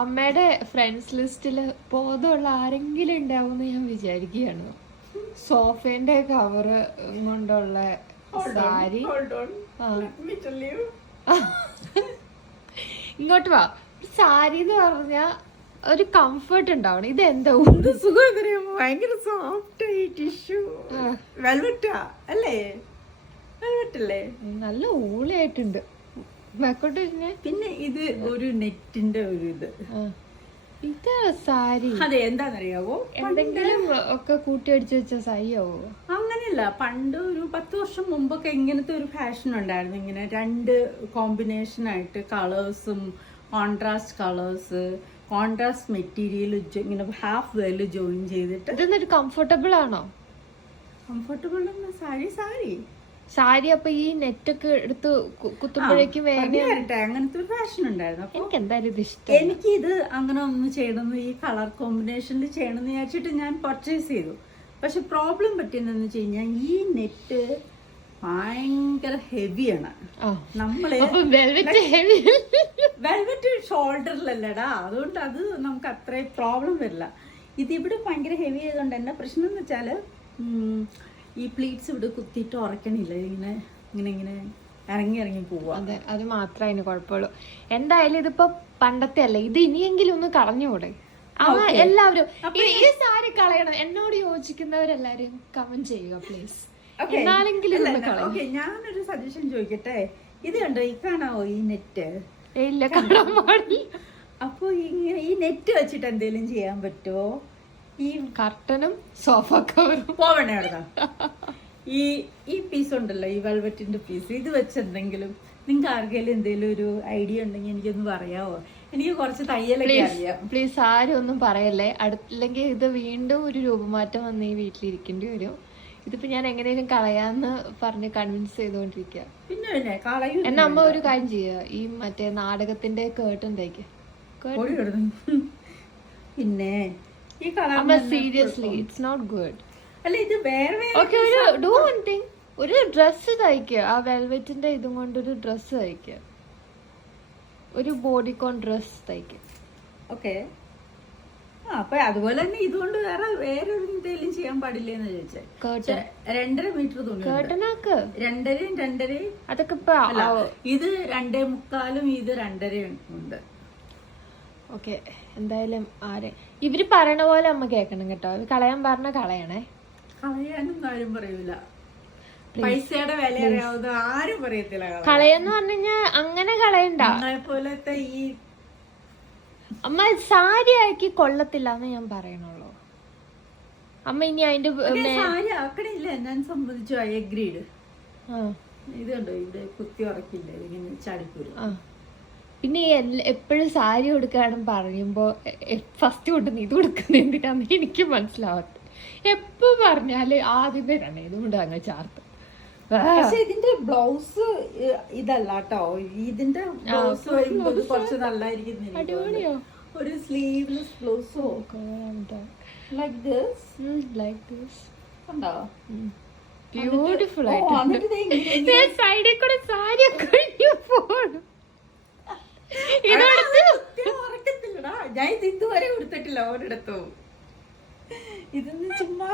അമ്മയുടെ ഫ്രണ്ട്സ് ലിസ്റ്റില് ബോധമുള്ള ആരെങ്കിലും ഉണ്ടാവുമെന്ന് ഞാൻ വിചാരിക്കുകയാണ്. സോഫേന്റെ കവറ് കൊണ്ടുള്ള സാരി. ഇങ്ങോട്ട് വാ. സാരി എന്ന് പറഞ്ഞാ ഒരു കംഫർട്ട് ഉണ്ടാവണം. ഇത് എന്താ സുഖം ഭയങ്കര സോഫ്റ്റ് ടിഷ്യൂ വെൽവെറ്റാ അല്ലേ? വെൽവെറ്റ് അല്ലേ? നല്ല ഊളയായിട്ടുണ്ട്. പിന്നെ ഇത് ഒരു നെറ്റിന്റെ ഒരു ഇത് സാരി. അതെ, എന്താന്നറിയാവോ, എന്തെങ്കിലും ഒക്കെ കൂട്ടി അടിച്ചു വെച്ച സാരിയാവോ? അങ്ങനെയല്ല, പണ്ട് ഒരു 10 വർഷം മുമ്പൊക്കെ ഇങ്ങനത്തെ ഒരു ഫാഷൻ ഉണ്ടായിരുന്നു. ഇങ്ങനെ 2 കോമ്പിനേഷൻ ആയിട്ട് കളേഴ്സും കോൺട്രാസ്റ്റ് കളേഴ്സ്, കോൺട്രാസ്റ്റ് മെറ്റീരിയൽ ഇങ്ങനെ ഹാഫ് വേല് ജോയിൻ ചെയ്തിട്ട്. ഇതൊന്നൊരു കംഫർട്ടബിൾ ആണോ? കംഫർട്ടബിൾ സാരി സാരി സാരി. അപ്പൊ ഈ നെറ്റൊക്കെ എടുത്ത് കുത്തുമ്പോഴേക്കും അങ്ങനത്തെ ഒരു ഫാഷൻ ഉണ്ടായിരുന്നു. എനിക്ക് എന്തായാലും ഇത് ഇഷ്ടം. എനിക്ക് ഇത് അങ്ങനെ ഒന്ന് ചെയ്യണമെന്ന്, ഈ കളർ കോമ്പിനേഷനിൽ ചെയ്യണമെന്ന് വിചാരിച്ചിട്ട് ഞാൻ പർച്ചേസ് ചെയ്തു. പക്ഷെ പ്രോബ്ലം പറ്റിയെന്ന് വെച്ച് കഴിഞ്ഞാൽ ഈ നെറ്റ് ഭയങ്കര ഹെവിയാണ്. നമ്മള് വെൽവെറ്റ് ഷോൾഡറിലല്ലടാ, അതുകൊണ്ട് അത് നമുക്ക് അത്ര പ്രോബ്ലം വരില്ല. ഇതിവിടെ ഭയങ്കര ഹെവി ആയതുകൊണ്ട് എന്നാ പ്രശ്നം എന്ന് വെച്ചാല് ഈ പ്ലീറ്റ്സ് ഇവിടെ കുത്തിയിട്ട് ഉറക്കണില്ല, ഇങ്ങനെ ഇങ്ങനെ ഇങ്ങനെ ഇറങ്ങി ഇറങ്ങി പോവാ. അതെ, അത് മാത്രമേ അതിന് കുഴപ്പമുള്ളൂ. എന്തായാലും ഇതിപ്പോ പണ്ടത്തെ അല്ലേ, ഇത് ഇനിയെങ്കിലും ഒന്ന് കളഞ്ഞുകൂടെ? എല്ലാവരും ഈ സാരി കളയണം. എന്നോട് യോജിക്കുന്നവരെല്ലാരും കമന്റ് ചെയ്യുക പ്ലീസ്. ഞാനൊരു സജഷൻ ചോദിക്കട്ടെ, ഇത് കണ്ടോ, ഈ കാണാവോ ഈ നെറ്റ്? ഇല്ല, കാണാൻ പാടില്ല. അപ്പൊ ഇങ്ങനെ ഈ നെറ്റ് വെച്ചിട്ട് എന്തെങ്കിലും ചെയ്യാൻ പറ്റുമോ? ഈ കർട്ടനും സോഫ കവറും പോവണേ അവിടെ. ഈ പീസ് ഉണ്ടല്ലോ, ഈ വെൽവെറ്റിന്റെ പീസ്, ഇത് വെച്ച് എന്തെങ്കിലും നിങ്ങൾക്ക് ആർക്കെങ്കിലും എന്തെങ്കിലും ഒരു ഐഡിയ ഉണ്ടെങ്കിൽ എനിക്കൊന്ന് പറയാവോ? എനിക്ക് കുറച്ച് തയ്യലൊക്കെ അറിയാം. പ്ലീസ് ആരും ഒന്നും പറയല്ലേ, അല്ലെങ്കിൽ ഇത് വീണ്ടും ഒരു രൂപമാറ്റം വന്ന് ഈ വീട്ടിലിരിക്കേണ്ടി വരും. ഇതിപ്പോ ഞാൻ എങ്ങനെയും കളയാന്ന് പറഞ്ഞ് കൺവിൻസ് ചെയ്തോണ്ടിരിക്കുക. പിന്നെ കളയും. എന്നെ അമ്മ ഒരു കാര്യം ചെയ്യുക, ഈ മറ്റേ നാടകത്തിന്റെ കേർട്ടൻ തയ്ക്ക്. പിന്നെ ഈ സീരിയസ്ലി ഇറ്റ്സ് നോട്ട് ഗുഡ്. അല്ല, ഇത് വേറെ ഡു വൺ തിങ്, ഒരു ഡ്രസ് തയ്ക്കുക. ആ വെൽവെറ്റിന്റെ ഇതും കൊണ്ടൊരു ഡ്രസ് തയ്ക്കുക, ഒരു ബോഡിക്കോൺ ഡ്രസ് തയ്ക്കുക. ഓക്കെ. അപ്പൊ അതുപോലെ തന്നെ ഇതുകൊണ്ട് വേറെ എന്തെങ്കിലും ചെയ്യാൻ പാടില്ലെന്ന് ചോദിച്ചാൽ 2.5 മീറ്റർ തുണി, 2.5 അതൊക്കെ ഇത് 2.25, ഇത് 2.5 ഉണ്ട്. ഓക്കെ, എന്തായാലും ഇവര് പറയണ പോലെ അമ്മ കേക്കണം കേട്ടോ. കളയാൻ പറഞ്ഞ കളയണേ. കളയാനൊന്നും ആരും പറയൂല, പൈസയുടെ വില അറിയാവുന്ന ആരും പറയത്തില്ല. കളയെന്ന് പറഞ്ഞു കഴിഞ്ഞാൽ അങ്ങനെ കളയണ്ട. പോലത്തെ ഈ അമ്മ സാരി ആക്കി കൊള്ളത്തില്ല എന്ന് ഞാൻ പറയണുള്ളൂ. അമ്മ ഇനി അതിന്റെ സാരി ആക്കണില്ല, ഞാൻ സമ്മതിച്ചു, ഐ അഗ്രീഡ്. ഇത് കണ്ടോ, ഇവിടെ കുത്തി ഉറക്കില്ല, ഇങ്ങനെ ചാടിപ്പോരും. പിന്നെ എപ്പോഴും സാരി കൊടുക്കാനും പറയുമ്പോ ഫസ്റ്റ് കൊണ്ട് ഇത് കൊടുക്കുന്ന എന്തിനാന്ന് എനിക്ക് മനസ്സിലാവാത്ത. എപ്പോ പറഞ്ഞാല് ആദ്യമേ തന്നെ ഇതുകൊണ്ട് അങ്ങ് ചാർത്ത്. പക്ഷെ ഇതിന്റെ ബ്ലൗസ് ഇതല്ല കേട്ടോ, ഇതിന്റെ ബ്ലൗസ് വരുമ്പോൾ കുറച്ച് നല്ലായിരിക്കും. അടിപൊളിയോ? ഒരു സ്ലീവ്ലെസ് ബ്ലൗസോ ലൈക്ക് ദിസ് കണ്ടോ, ബ്യൂട്ടിഫുൾ ആയിട്ട് സൈഡിൽ കൂടെ സാരി ഉറക്കത്തില്ലടാ. ഞാൻ ഇത് ഇതുവരെ കൊടുത്തിട്ടില്ല ഒരിടത്തും. ഇതൊന്നും ചുമ്മാ